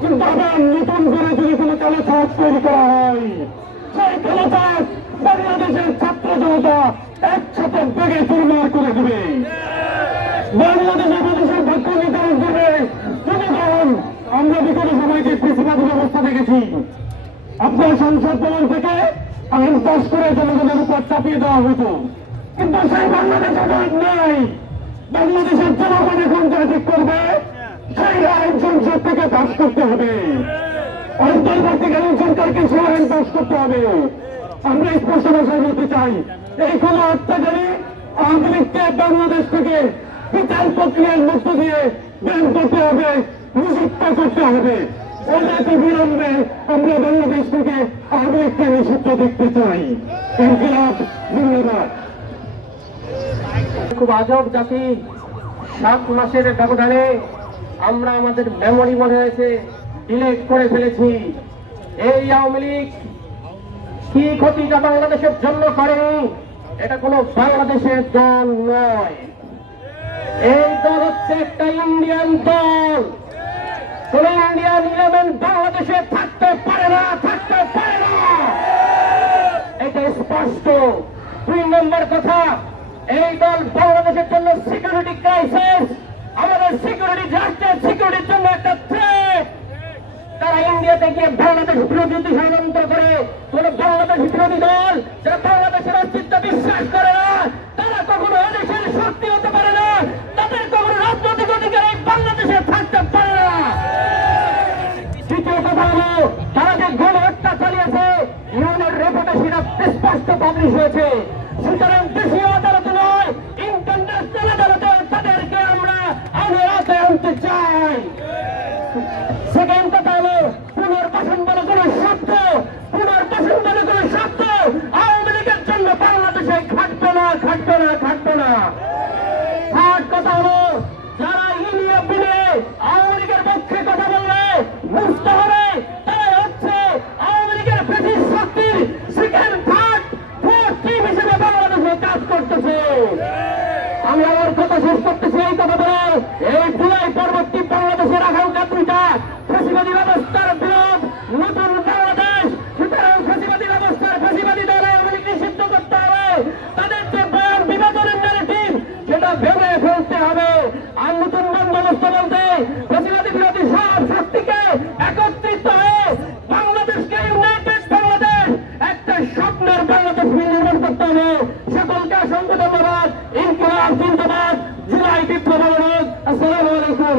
কিন্তু আবার নতুন করে যদি কোনো কালোচাঁদ তৈরি করা হয়, সেই কালোচাঁদ বাংলাদেশের ছাত্র জনতা একসাথে বেগে চুরমার করে দিবে। বাংলাদেশের মানুষের ভাগ্য নির্ধারণ করবে জনগণ আমরা বিগত সময়কে কৃষিবাদী ব্যবস্থা দেখেছি। আপনার সংসদ ভবন থেকে আইন পাস করে জনগণের উপর চাপিয়ে দেওয়া হতো। কিন্তু সেই বাংলাদেশে আইন নাই। বাংলাদেশের জনগণ এখন যা ঠিক করবে থেকে পাস করতে হবে। অন্তর্বর্তীকালীন সরকারকে সেই আইন করতে হবে। আমরা স্পষ্ট ভাষায় বলতে চাই। এই কোন অত্যাচারী আওয়ামী লীগকে বাংলাদেশ থেকে বিচার প্রক্রিয়ার মধ্য দিয়ে ব্যান করতে হবে নিষিদ্ধ করতে হবে। অনাতি বিলম্বে আমরা বাংলাদেশ থেকে আওয়ামী লীগকে নিষিদ্ধ দেখতে চাই। ধন্যবাদ। খুব আজব জাতি, সাত মাসের ব্যবধানে আমরা আমাদের মেমোরি মনে হয়েছে ডিলেট করে ফেলেছি। এই আওয়ামী লীগ কি ক্ষতিটা বাংলাদেশের জন্য করেনি, এটা কোনো বাংলাদেশের দল নয়। এই দল হচ্ছে একটা ইন্ডিয়ান দল। কোন ইন্ডিয়ান ইলেভেন বাংলাদেশে থাকতে পারে না, থাকতে পারে না। এটা স্পষ্ট। দুই নম্বর কথা, এই দল বাংলাদেশের জন্য সিকিউরিটি ক্রাইসিস আমাদের সিকিউরিটি রাষ্ট্রের সিকিউরিটির জন্য একটা তারা ইন্ডিয়াতে গিয়ে বাংলাদেশ বিরোধী ষড়যন্ত্র করে, কোন বাংলাদেশ বিরোধী দল যারা বাংলাদেশের অস্তিত্ব বিশ্বাস করে না, তারা কখনো এদেশের শক্তি হতে পারে না, তাদের কখনো রাজনৈতিক অধিকার এই বাংলাদেশে থাকতে পারে না। দ্বিতীয় কথা হলো, তারা যে গণ হত্যা চালিয়েছে ইউনের রেপুটেশন স্পষ্ট পাবলিশ হয়েছে। সুতরাং সেকেন্ড কথা বলে কোনো শব্দ না, খাটবে না খাটবে না। থার্ড পক্ষে কথা বললে বুঝতে হবে তাই হচ্ছে আওয়ামী লীগের ব্রিটিশ শক্তির সেকেন্ড থার্ড ফোর্থ টিম হিসেবে বাংলাদেশে কাজ করতেছে। আমি আমার কথা শেষ করতেছি, এই কথা বলে এই জুলাই পরবর্তী ফেসিবাদী ব্যবস্থার বিরোধ, নতুন বাংলাদেশ, সুতরাং ফেসিবাদী ব্যবস্থার ফেসিবাদী দল আওয়ামী নিষিদ্ধ করতে হবে। তাদের যে বয়ান বিভাজনের ন্যারেটিভ সেটা ভেঙে ফেলতে হবে। আর নতুন বন্দোবস্ত বলতে একটা স্বপ্নের সকলকে অসংখ্য ধন্যবাদ। ইনকিলাব, জিন্দাবাদ। জুলাই বিপ্লব অনুরোধ। আসসালামু আলাইকুম।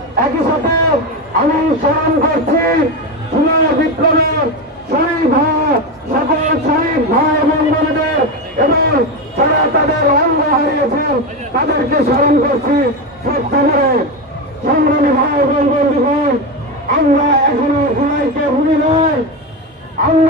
একই সাথে আমি স্মরণ করছি জুলাই বিক্রমের শরীর ভাই, সকল শরীর ভাই এবং বোনদের এবং যারা তাদের অঙ্গ হারিয়েছেন, তাদেরকে স্মরণ করছি শ্রদ্ধা সংগ্রামী ভাই এবং বন্ধুগণ, আমরা এখনও জুলাইকে ভুলি নয় আমরা